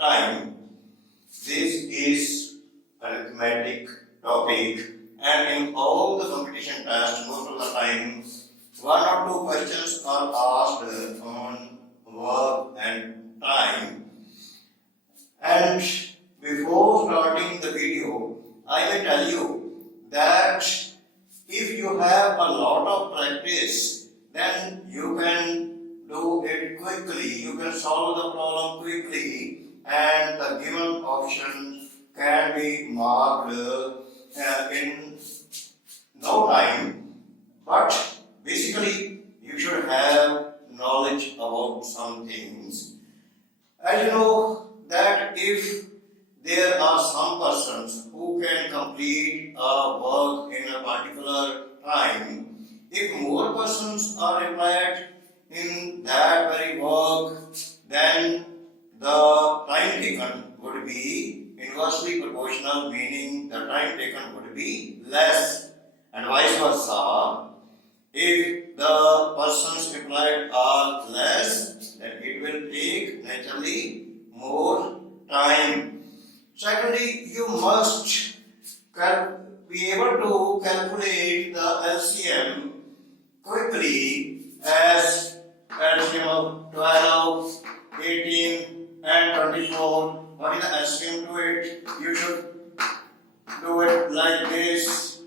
time. This is arithmetic topic, and in all the competition tests, most of the time, one or two questions are asked on verb and time. And before starting the video, I will tell you that if you have a lot of practice, then you can do it quickly. You can solve the problem quickly, and the given option can be marked in no time. But basically, you should have knowledge about some things. As you know that if there are some persons who can complete a work in a particular time, if more persons are required in that very work, then the time taken would be inversely proportional, meaning the time taken would be less, and vice versa. If the persons employed are less, then it will take naturally more time. Secondly, you must be able to calculate the LCM quickly, as LCM of 12, 18 and 24. What is the LCM to it? You should do it like this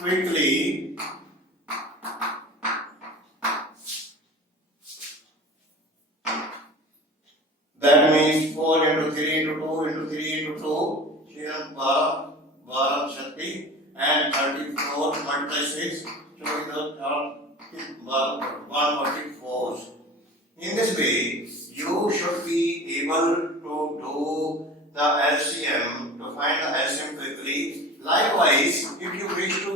quickly. That means 4 into 3 into 2 into 3 into 2, 12 and 34 multiply 6, so it is 144. In this way, you should be able to do the LCM, to find the LCM quickly. Likewise, if you wish to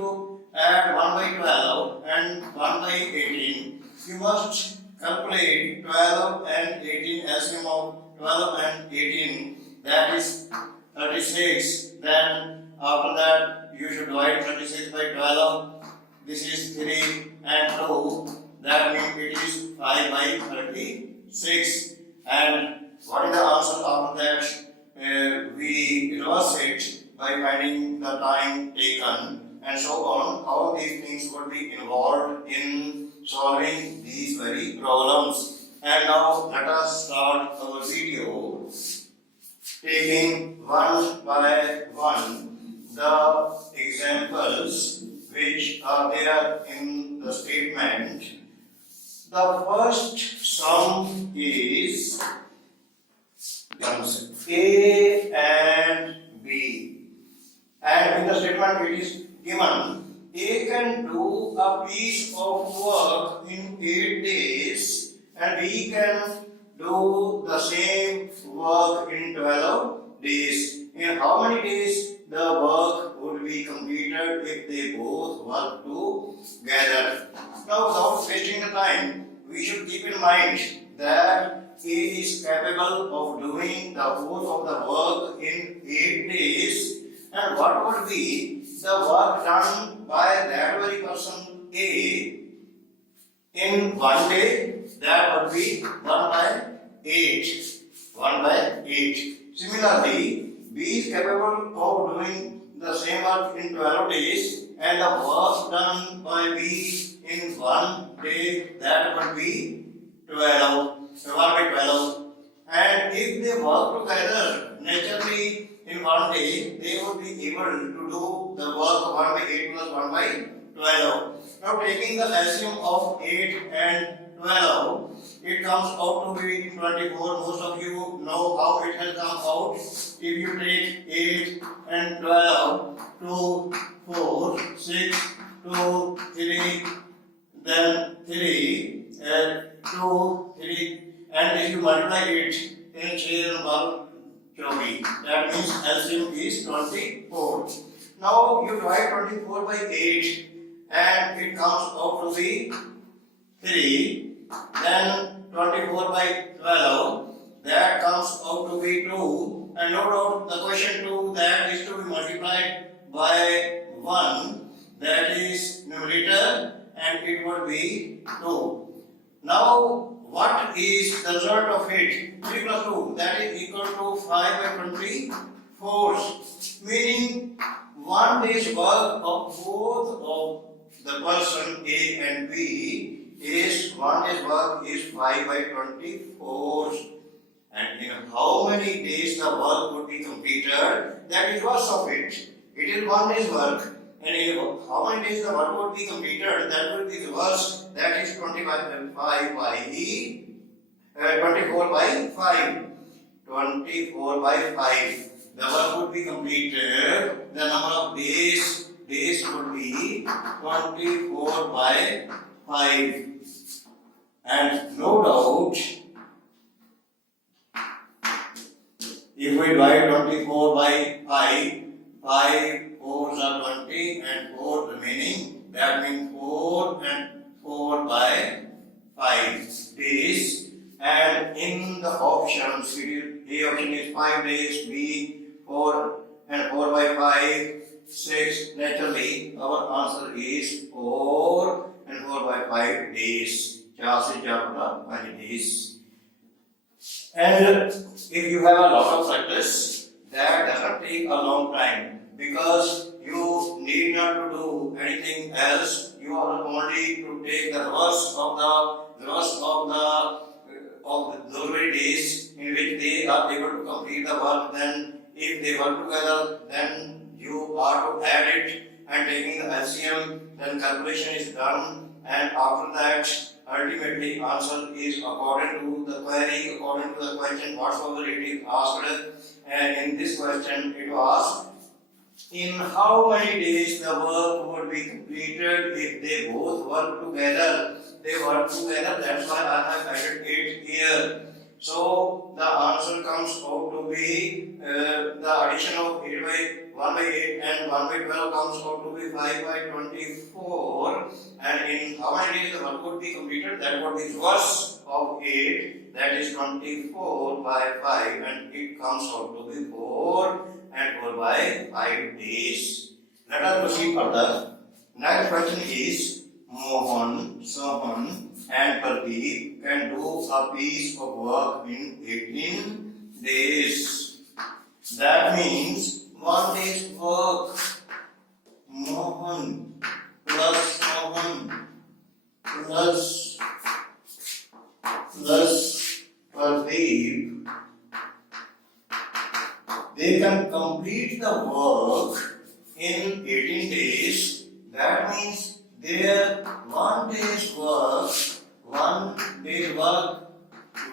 add 1 by 12 and 1 by 18, you must calculate 12 and 18, LCM of 12 and 18, that is 36. Then after that you should divide 36 by 12. This is 3 and 2, that means it is 5 by 36. And what is the answer after that? We reverse it by finding the time taken and so on. All these things would be involved in solving these very problems. And now let us start our video, taking one by one the examples which are there in the statement. The first sum is A and B, and in the statement it is given A can do a piece of work in 8 days and B can do the same work in 12 days. In how many days the work would be completed if they both work together? Now, without wasting the time, we should keep in mind that A is capable of doing the whole of the work in 8 days. And what would be the work done by that very person A in 1 day? That would be 1 by 8. 1 by 8. Similarly, B is capable of doing the same work in 12 days, and the work done by B in 1 day, that would be 12. 1 by 12. And if they work together, naturally in 1 day, they would be able to do the work 1 by 8 plus 1 by 12. Now, taking the LCM of 8 and 12, it comes out to be 24. Most of you know how it has come out. If you take 8 and 12, 2, 4, 6, 2, 3, then 3, 2, 3, and if you multiply it, then share number 20. That means LCM is 24. Now you divide 24 by 8 and it comes out to be 3. Then 24 by 12, that comes out to be 2. And no doubt the question 2, that is to be multiplied by 1, that is numerator, and it would be 2. Now, what is the result of it? If plus 2, that is equal to 5 by 24. Meaning 1 day's work of both of the person A and B is 1 day's work is 5 by 24. And in how many days the work would be completed, that is worst of it. It is 1 day's work. And in how many days the work would be completed, that will be reversed. That is 24 by 5. 24 by 5. The work would be completed. The number of days would be 24 by 5. And no doubt, if we divide 24 by 5, 5 4s are 20 and 4 remaining, that means 4 and 4 by 5 days. And in the options, A option is 5 days, B 4 and 4 by 5, 6. Naturally, our answer is 4 and 4 by 5 days. 4 से 4 5 days. And if you have a lot of practice, that doesn't take a long time, because you need not to do anything else. You are only to take the reverse of those very days in which they are able to complete the work. Then if they work together, then you are to add it and taking the LCM, then calculation is done, and after that ultimately answer is according to the query, according to the question whatsoever it is asked. And in this question it was, in how many days the work would be completed if they both work together? They work together, that's why I have added it here. So the answer comes out to be the addition of 8 by 1 by 8 and 1 by 12 comes out to be 5 by 24. And in how many days the work would be completed? That would be reverse of 8, that is 24 by 5, and it comes out to be 4 and 4 by 5 days. Let us proceed further. Next question is, Mohan, Sohan and Pradeep can do a piece of work in 18 days. That means 1 day's work. Mohan plus Sohan plus Pradeep, they can complete the work in 18 days. That means their 1 day's work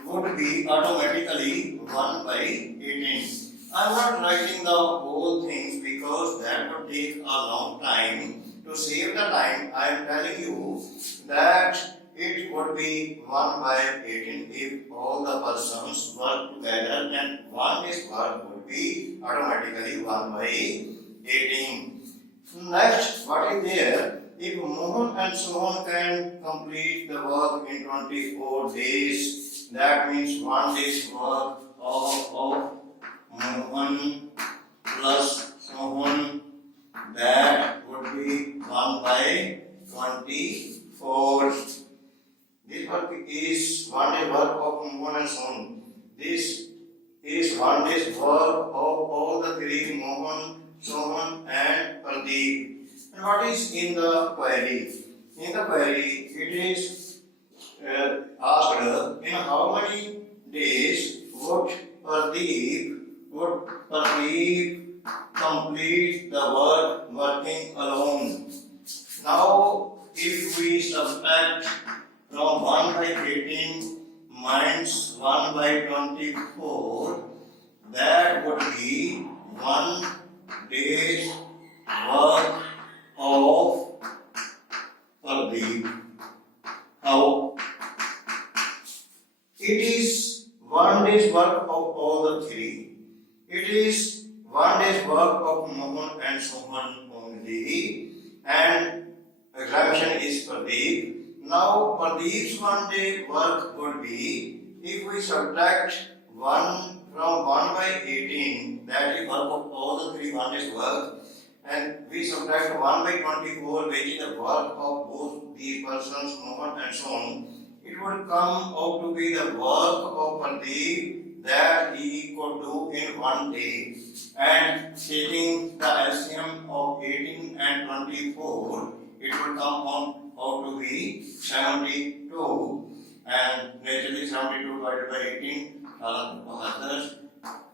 would be automatically 1 by 18. I am not writing the whole things because that would take a long time. To save the time, I am telling you that it would be 1 by 18 if all the persons work together, and 1 day's work would be automatically 1 by 18. Next, what is there? If Mohan and Sohan can complete the work in 24 days, that means 1 day's work of Mohan plus Sohan, that would be 1 by 24. This work is 1 day work of Mohan and Sohan. This is 1 day's work of all the three, Mohan, Sohan and Pradeep. And what is in the query? In the query, it is asked, in how many days would Pradeep complete the work working alone? Now, if we subtract from 1 by 18 minus 1 by 24, that would be 1 day's work of Pradeep. How? It is 1 day's work of all the three. It is 1 day's work of Mohan and Sohan only, and examination is Pradeep. Now Pradeep's 1 day work would be, if we subtract 1 from 1 by 18, that is work of all the three 1 day's work, and we subtract 1 by 24, which is the work of both the persons Mohan and Sohan, it would come out to be the work of Pradeep, that he could do in one day. And taking the LCM of 18 and 24, it will come on out to be 72. And naturally 72 divided by 18, others,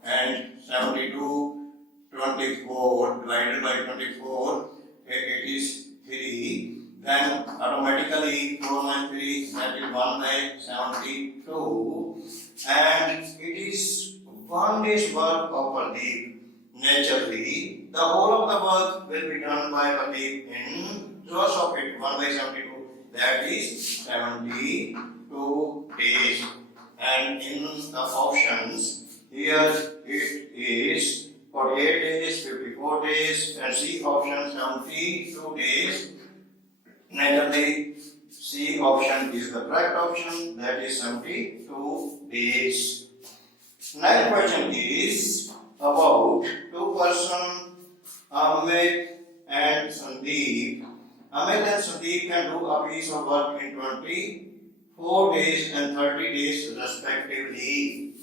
and 72, 24 divided by 24, it is 3. Then automatically 4 minus 3, that is 1 by 72. And it is 1 day's work of Pradeep. Naturally, the whole of the work will be done by Pradeep in close of it, 1 by 72. That is 72 days. And in the options, here it is 48 days, 54 days, and C option 72 days. Naturally, C option is the correct option, that is 72 days. Next question is about two persons, Amit and Sandeep. Amit and Sandeep can do a piece of work in 24 days and 30 days respectively.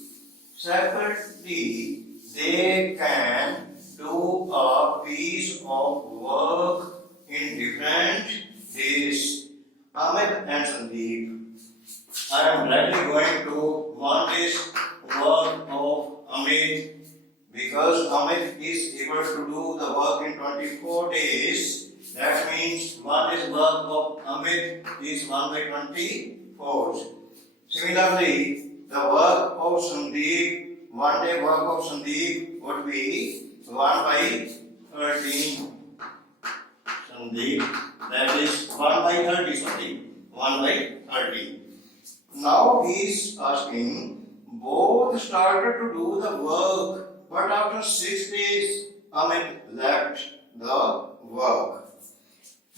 Separately, they can do a piece of work in different days. Amit and Sandeep. I am directly going to 1 day's work of Amit, because Amit is able to do the work in 24 days. That means 1 day's work of Amit is 1 by 24. Similarly, the work of Sandeep, 1 day work of Sandeep would be 1 by 13. Sandeep, that is 1 by 30, sorry, 1 by 30. Now he is asking, both started to do the work, but after 6 days, Amit left the work.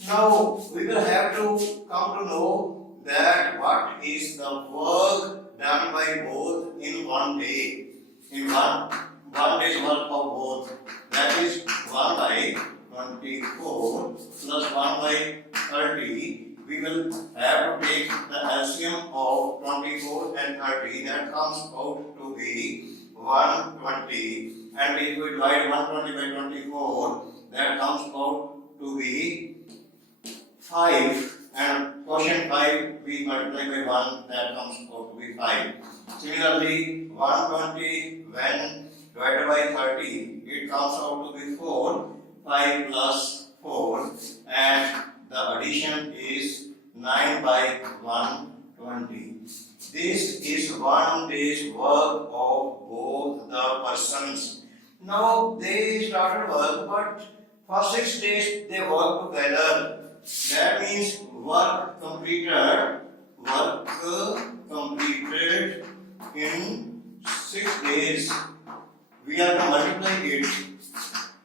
Now we will have to come to know that what is the work done by both in 1 day. In one day's work of both, that is 1 by 24 plus 1 by 30. We will have to take the LCM of 24 and 30, that comes out to be 120. And if we divide 120 by 24, that comes out to be 5. And quotient 5 we multiply by 1, that comes out to be 5. Similarly, 120 when divided by 30, it comes out to be 4. 5 plus 4, and the addition is 9 by 120. This is 1 day's work of both the persons. Now they started work, but for 6 days they worked together. That means work completed in 6 days. We have to multiply it.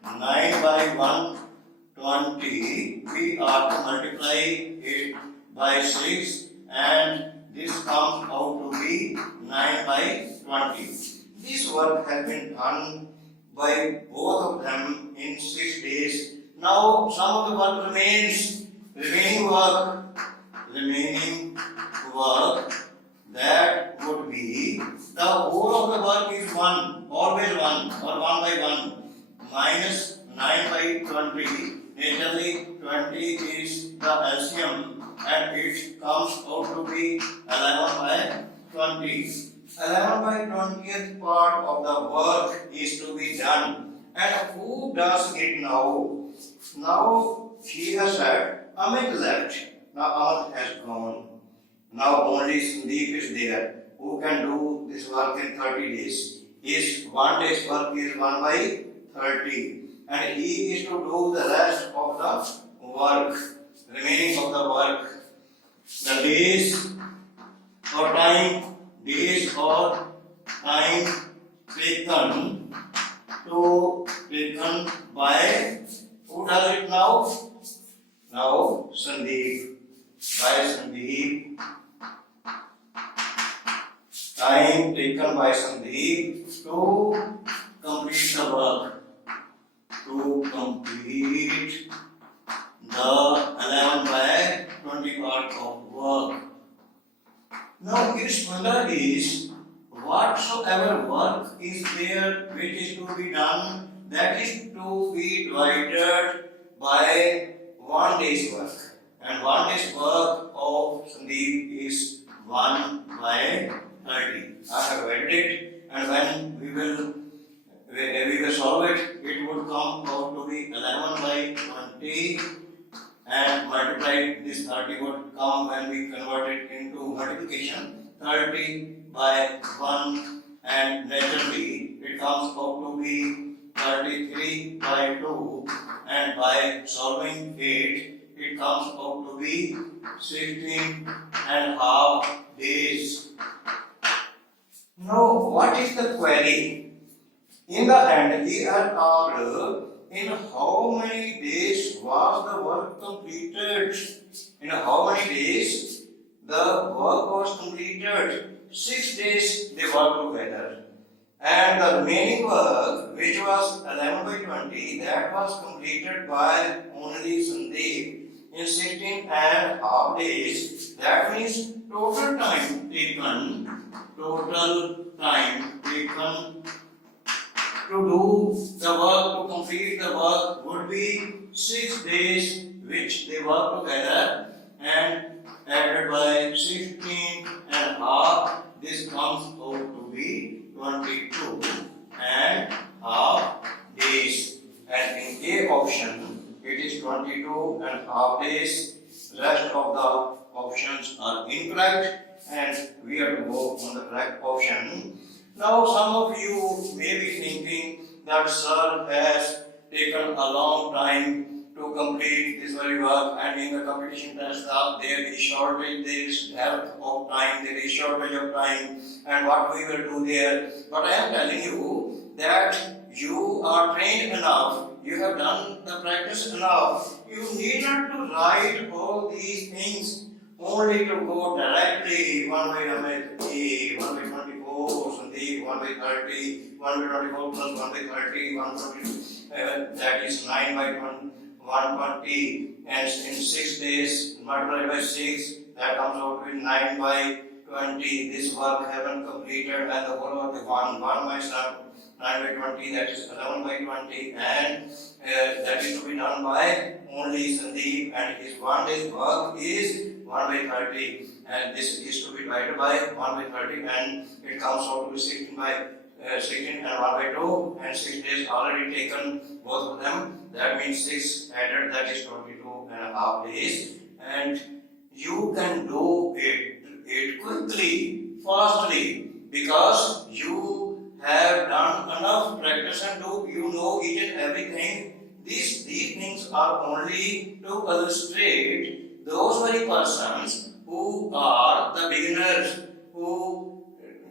9 by 120, we are to multiply it by 6, and this comes out to be 9 by 20. This work has been done by both of them in 6 days. Now some of the work remains. Remaining work, that would be, the whole of the work is 1, always 1 or 1 by 1, minus 9 by 20. Naturally 20 is the LCM, and it comes out to be 11 by 20. 11 by 20th part of the work is to be done. And who does it now? Now she has said, Amit left. Now Amit has gone. Now only Sandeep is there, who can do this work in 30 days. His 1 day's work is 1 by 30. And he is to do the rest of the work, remaining of the work. The days or time taken by, who does it now? Now Sandeep, by Sandeep. Time taken by Sandeep to complete the work. To complete the 11 by 20 part of work. Now its wonder is, whatsoever work work is there which is to be done, that is to be divided by 1 day's work. And 1 day's work of Sandeep is 1 by 30. I have added it, and when we will solve it, it would come out to be 11 by 20, and multiply this 30 would come when we convert it into multiplication, 30 by 1, and naturally it comes out to be 33 by 2, and by solving it comes out to be 16 and half days. Now, what is the query? In the end, we are asked, in how many days was the work completed? In how many days the work was completed? 6 days they worked together. And the remaining work, which was 11 by 20, that was completed by only Sandeep in 16 and half days. That means total time taken to do the work, to complete the work would be 6 days which they work together, and added by 16 and half, this comes out to be 22 and half days. And in A option, it is 22 and half days. Rest of the options are incorrect, and we have to go on the correct option. Now, some of you may be thinking that sir has taken a long time to complete this very work, and in the competition test there is shortage, there is help of time, there is shortage of time, and what we will do there. But I am telling you that you are trained enough, you have done the practice enough, you need not to write all these things, only to go directly 1 by A, 1 by 24, Sandeep, 1 by 30, 1 by 24 plus 1 by 30, 1 that is 9 by 120, and in 6 days multiplied by 6, that comes out to be 9 by 20. This work haven't completed, and the whole work is 1 by 7, 9 by 20, that is 11 by 20, and that is to be done by only Sandeep, and his 1 day's work is 1 by 30, and this is to be divided by 1 by 30, and it comes out to be 16 by 16 and 1 by 2, and 6 days already taken, both of them. That means 6 added, that is 22 and a half days, and you can do it quickly, fastly, because you have done enough practice and you know each and everything. These things are only to illustrate those very persons who are the beginners, who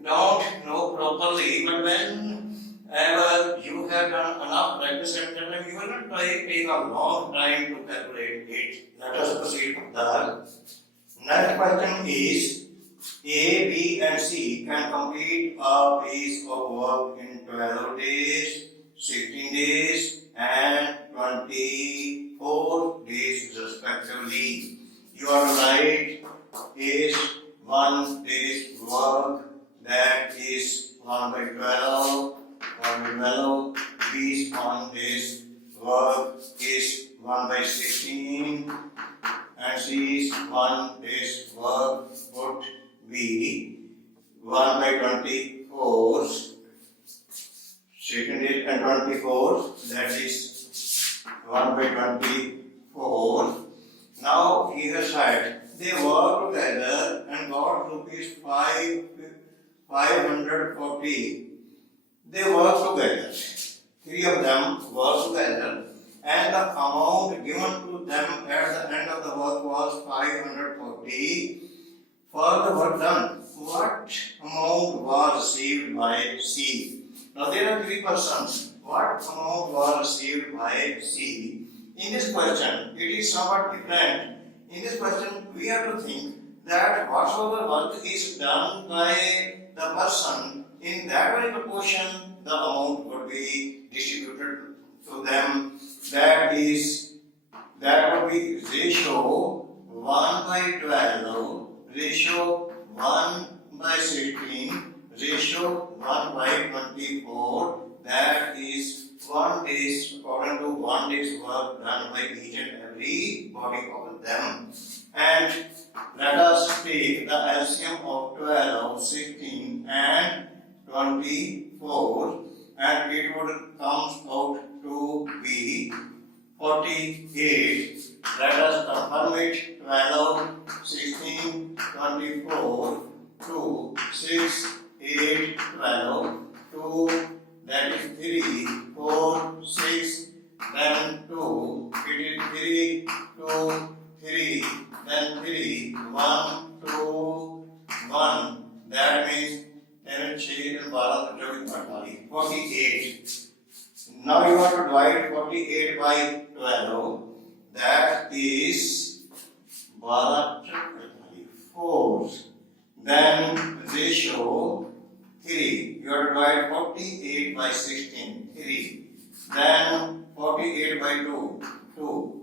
don't know properly, but whenever you have done enough practice and time, you will not take a long time to calculate it. Let us proceed further. Next question is, A, B and C can complete a piece of work in 12 days, 16 days and 24 days respectively. You are right. Is 1 day's work, that is 1 by 12, 1 by 12. B's 1 day's work is 1 by 16, and C's 1 day's work would be 1 by 24, 16 days and 24, that is 1 by 24. Now he has said they work together and got rupees 540. They work together. 3 of them work together, and the amount given to them at the end of the work was 540 for the work done. What amount was received by C? Now there are 3 persons. What amount was received by C? In this question, it is somewhat different. In this question, we have to think that whatsoever work is done by the person, in that very proportion, the amount would be distributed to them. That would be ratio 1 by 12, ratio 1 by 16, ratio 1 by 24. That is 1 day's, according to 1 day's work done by each and every body of them. And let us take the LCM of 12, 16 and 24, and it would come out to be 48. Let us confirm it. 12, 16, 24, 2, 6, 8, 12, 2, that is 3, 4, 6, then 2, it is 3, 2, 3, then 3, 1, 2, 1. That means 48. Now you have to divide 48 by 12. That is 4. Then ratio 3. You have to divide 48 by 16. 3. Then 48 by 2. 2.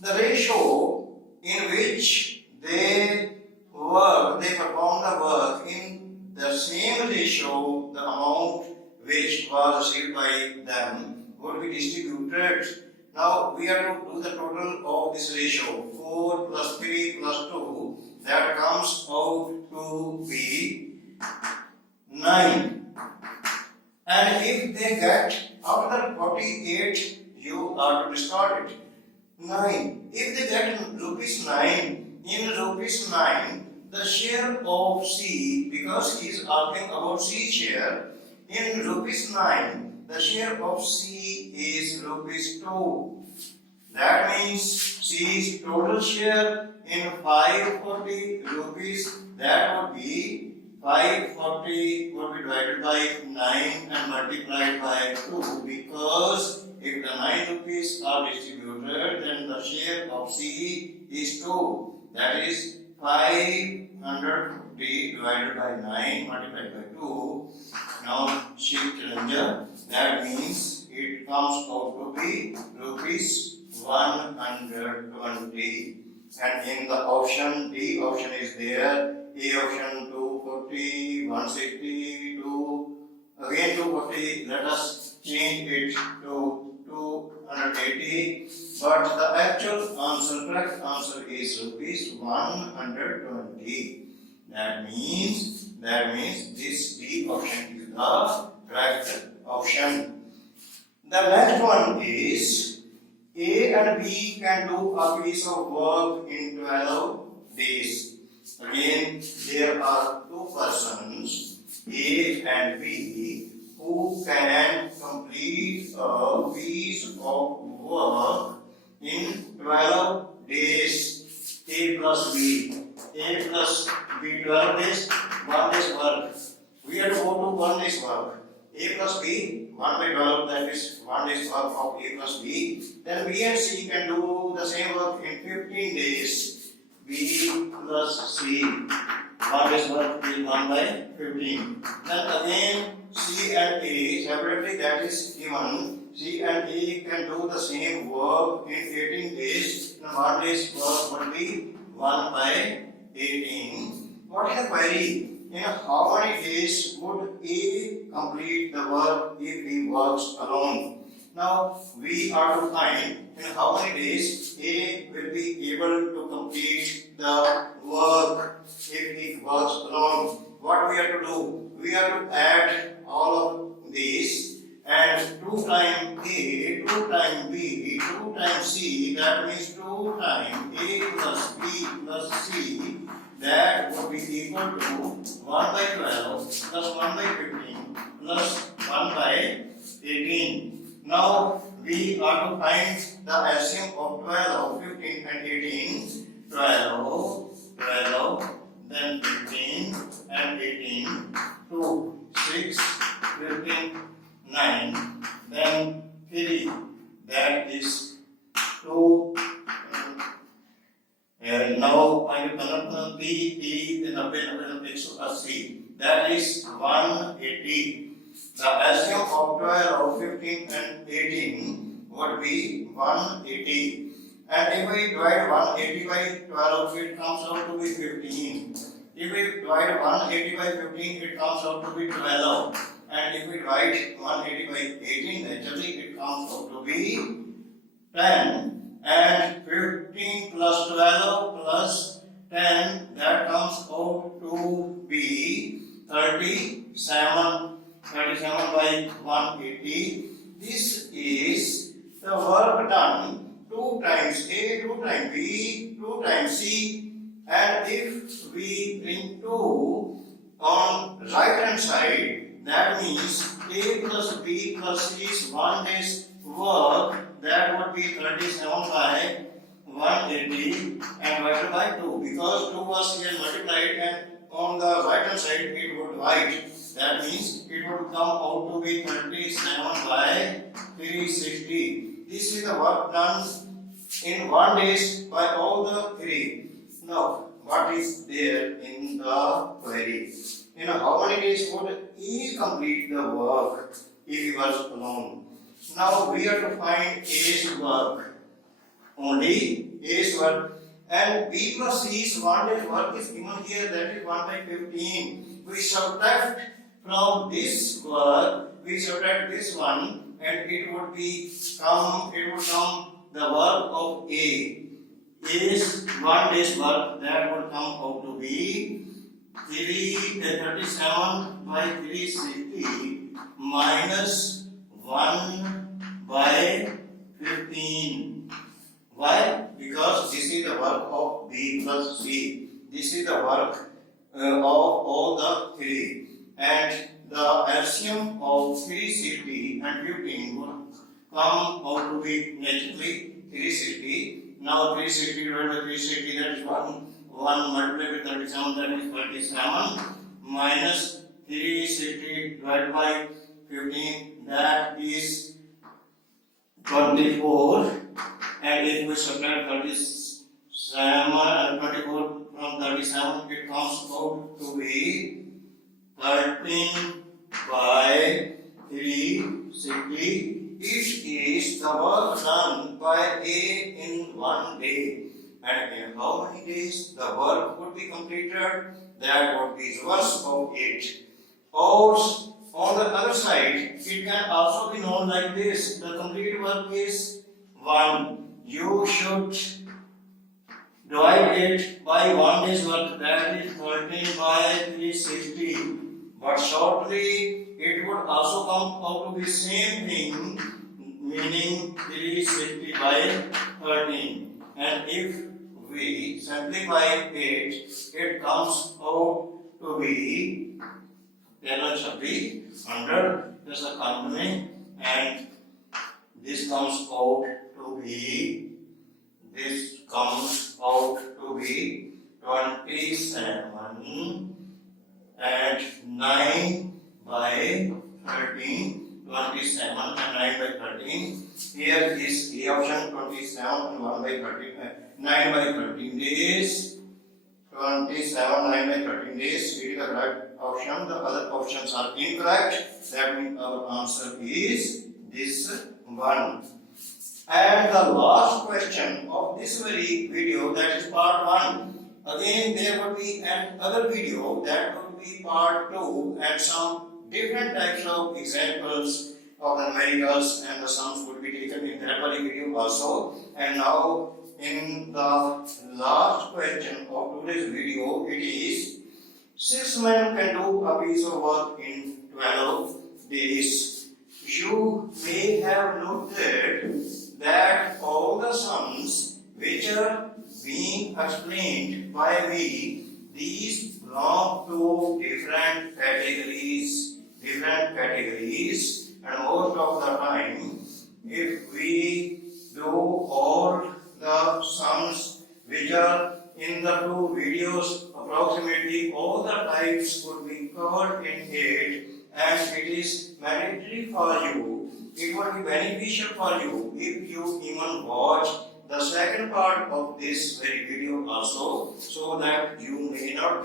The ratio in which they perform the work in the same ratio, the amount which was received by them would be distributed. Now we have to do the total of this ratio. 4 plus 3 plus 2, that comes out to be 9. And if they get after 48, you are to discard it. 9. If they get rupees 9, in rupees 9, the share of C, because he is asking about C share, in rupees 9, the share of C is rupees 2. That means C's total share in 540 rupees, that would be 540 would be divided by 9 and multiplied by 2, because if the 9 rupees are distributed, then the share of C is 2. That is 550 divided by 9 multiplied by 2. Now shift challenger, that means it comes out to be rupees 120. And in the option, D option is there, A option 240, 160, 2, again 240, let us change it to 280, but the actual answer, correct answer is rupees 120. That means this D option is the correct option. The next one is A and B can do a piece of work in 12 days. Again, there are two persons, A and B, who can complete a piece of work in 12 days. A plus B. A plus B 12 days, 1 day's work. We have to go to 1 day's work. A plus B, 1 by 12, that is 1 day's work of A plus B. Then B and C can do the same work in 15 days. B plus C, 1 day's work is 1 by 15. Then again C and A separately, that is given. C and A can do the same work in 18 days. Now 1 day's work would be 1 by 18. What is the query? In how many days would A complete the work if he works alone? Now we are to find in how many days A will be able to complete the work if he works alone. What we have to do? We have to add all of these, and 2 times A, 2 times B, 2 times C, that means 2 times A plus B plus C, that would be equal to 1 by 12 plus 1 by 15 plus 1 by 18. Now we are to find the LCM of 12, 15 and 18. 12, then 15 and 18, 2, 6, 15, 9, then 3, that is 2. Now I will convert P, then 180, that is 180. The LCM of 12, 15 and 18 would be 180. And if we divide 180 by 12, it comes out to be 15. If we divide 180 by 15, it comes out to be 12. and if we divide 180 by 18, naturally it comes out to be 10, and 15 plus 12 plus 10, that comes out to be 37. 37 by 180. This is the work done 2 times A, 2 times B, 2 times C, and if we bring 2 on right hand side, that means A plus B plus C is 1 day's work, that would be 37 by 180 and divided by 2, because 2 was here multiplied and on the right hand side it would divide. That means it would come out to be 27 by 360. This is the work done in 1 day by all the 3. Now, what is there in the query? How many days would he complete the work if he was alone? Now, we have to find A's work. Only A's work. And B plus C's 1 day's work is given here, that is 1 by 15. We subtract from this work, we subtract this one, and it would come the work of A. A's 1 day's work, that would come out to be 37 by 360 minus 1 by 15. Why? Because this is the work of B plus C. This is the work of all the 3. And the LCM of 360 and 15 would come out to be naturally 360. Now 360 divided by 360, that is 1. 1 multiplied with 37, that is 37. Minus 360 divided by 15, that is 24. And if we subtract 37 and 24 from 37, it comes out to be 13 by 360. It is the work done by A in 1 day. And in how many days the work would be completed? That would be reverse of 8. Or on the other side, it can also be known like this. The complete work is 1. You should divide it by 1 day's work, that is 13 by 360. But shortly, it would also come out to be same thing, meaning 360 by 13. And if we simplify it, it comes out to be 10 should be 100. There's a company, and this comes out to be 27 and 9 by 13. 27 and 9 by 13. Here is the option 27 and 1 by 13. 9 by 13 days. 27, 9 by 13 days. It is the correct option. The other options are incorrect. That means our answer is this one. And the last question of this very video, that is part 1. Again, there would be another video that would be part 2, and some different types of examples of the numericals and the sums would be taken in that very video also. And now, in the last question of today's video, it is 6 men can do a piece of work in 12 days. You may have noted that all the sums which are being explained by me, these belong to different categories, and most of the time, if we do all the sums which are in the 2 videos, approximately all the types would be covered in it, and it is mandatory for you. It would be beneficial for you if you even watch the second part of this very video also, so that you may not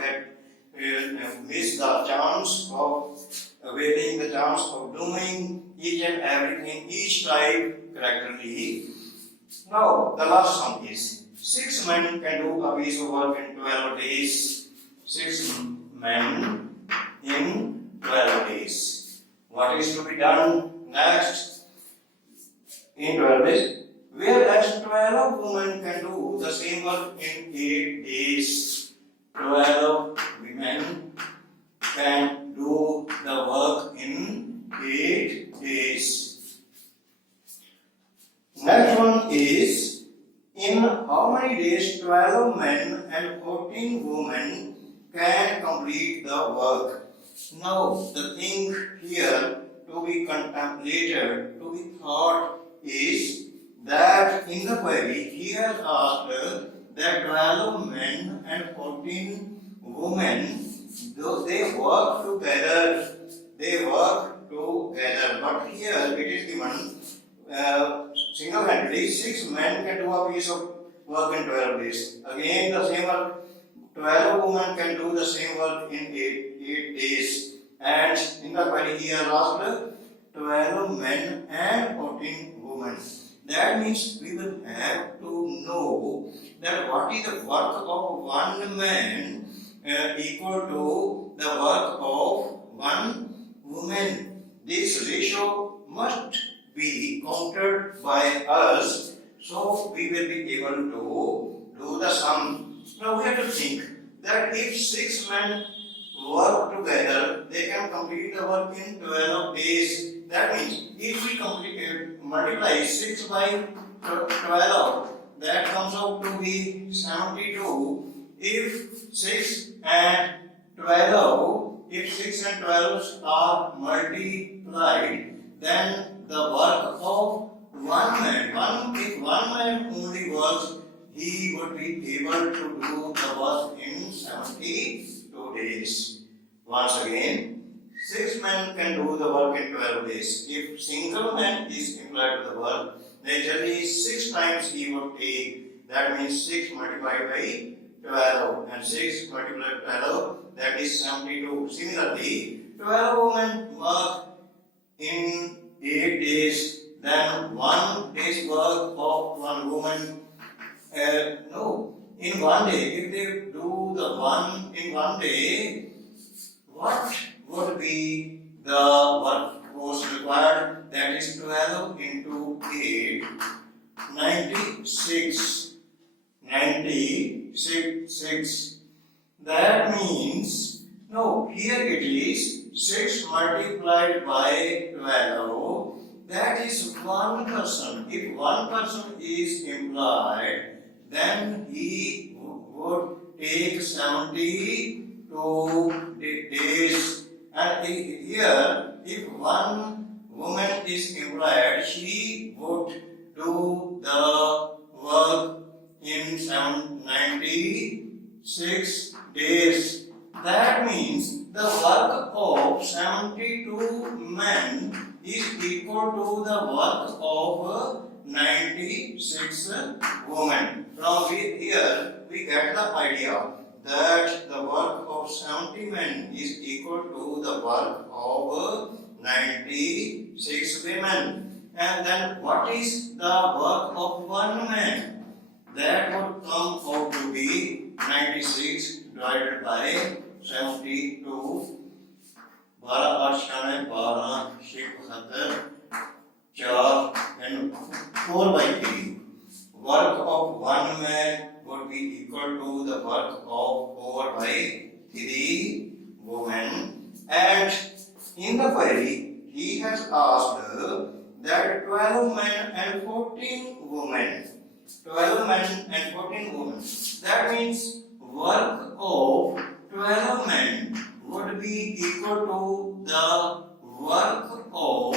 miss the chance of availing the chance of doing each and everything, each type correctly. Now, the last sum is 6 men can do a piece of work in 12 days. 6 men in 12 days. what is to be done next in 12 days? Whereas 12 women can do the same work in 8 days. 12 women can do the work in 8 days. Next one is, in how many days 12 men and 14 women can complete the work? Now, the thing here to be contemplated, to be thought is that in the query he has asked that 12 men and 14 women, though they work together, but here it is given single-handedly 6 men can do a piece of work in 12 days. Again the same work, 12 women can do the same work in 8 days. And in the query he has asked 12 men and 14 women. That means we will have to know that what is the work of one man equal to the work of one woman. This ratio must be counted by us, so we will be able to do the sum. Now we have to think that if 6 men work together, they can complete the work in 12 days. That means if we multiply 6 by 12, that comes out to be 72. If 6 and 12 are multiplied, then the work of one man, if one man only works, he would be able to do the work in 72 days. Once again, 6 men can do the work in 12 days. If single man is employed to the work, naturally 6 times he would take. That means 6 multiplied by 12, and 6 multiplied by 12, that is 72. Similarly, 12 women work in 8 days, then 1 day's work of 1 woman. In 1 day, if they do the one in 1 day, what would be the work force required? That is 12 into 8, 96. 96. That means, here it is 6 multiplied by 12. That is 1 person. If 1 person is employed, then he would take 72 days. And here, if 1 woman is employed, she would do the work in 96 days. That means the work of 72 men is equal to the work of 96 women. From here we get the idea that the work of 70 men is equal to the work of 96 women. And then what is the work of 1 man? That would come out to be 96 divided by 72. 12 8 12 4 and 4 by 3. Work of 1 man would be equal to the work of 4 by 3 women. And in the query, he has asked that 12 men and 14 women. 12 men and 14 women. That means work of 12 men would be equal to the work of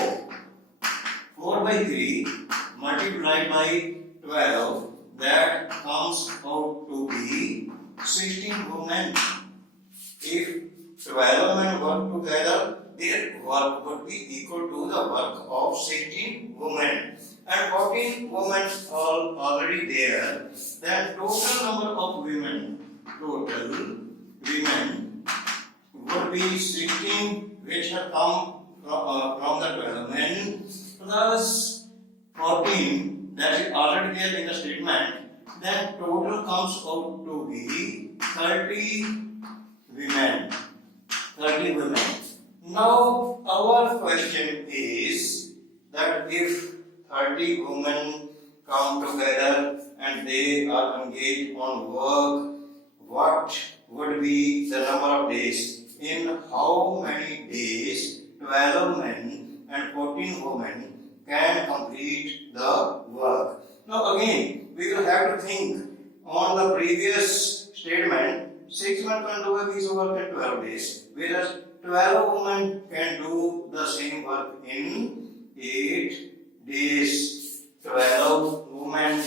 4 by 3 multiplied by 12. That comes out to be 16 women. If 12 men work together, their work would be equal to the work of 16 women. And 14 women are already there. Then total number of women would be 16, which have come from the 12 men, plus 14, that is already there in the statement. Then total comes out to be 30 women. 30 women. Now our question is that if 30 women come together and they are engaged on work, what would be the number of days? In how many days 12 men and 14 women can complete the work? Now again, we will have to think on the previous statement. 6 men can do a piece of work in 12 days, whereas 12 women can do the same work in 8 days. 12 women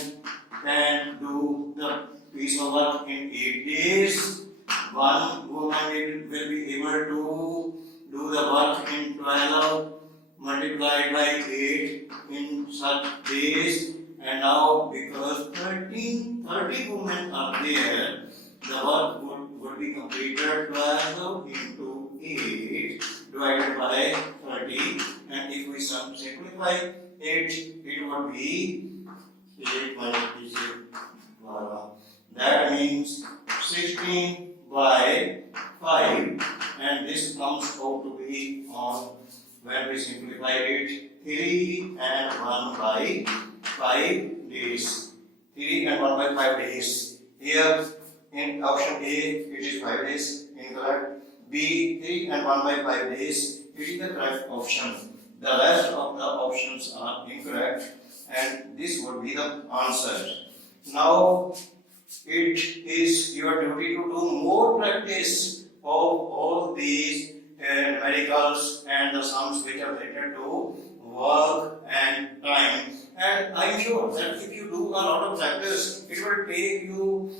can do the piece of work in 8 days. One woman will be able to do the work in 12 multiplied by 8 in such days. And now because 30 women are there, the work would be completed 12 into 8 divided by 30, and if we simplify it, it would be 8 minus 6. That means 16 by 5, and this comes out to be on, when we simplify it, 3 and 1 by 5 days. 3 and 1 by 5 days. Here in option A, it is 5 days, incorrect. B, 3 and 1 by 5 days, it is the correct option. The rest of the options are incorrect, and this would be the answer. Now, it is your duty to do more practice of all these numericals and the sums which are related to work and time. And I am sure that if you do a lot of practice, it will take you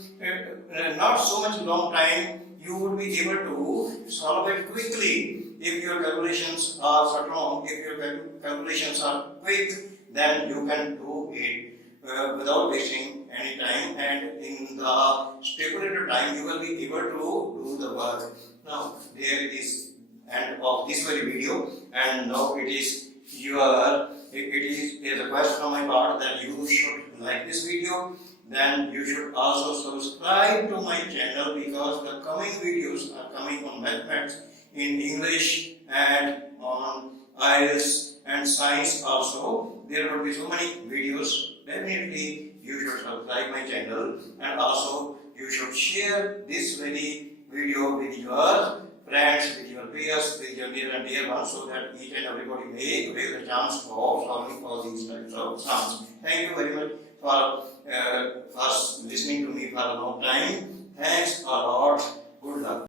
not so much long time. You will be able to solve it quickly. If your calculations are strong, if your calculations are quick, then you can do it without wasting any time, and in the stipulated time you will be able to do the work. Now there is end of this very video, and now it is a request from my part that you should like this video. Then you should also subscribe to my channel, because the coming videos are coming on mathematics, in English, and on IELTS and science also. There will be so many videos. Definitely you should subscribe my channel, and also you should share this very video with your friends, with your peers, with your near and dear ones, so that each and everybody may avail the chance of solving all these types of sums. Thank you very much for listening to me for a long time. Thanks a lot. Good luck.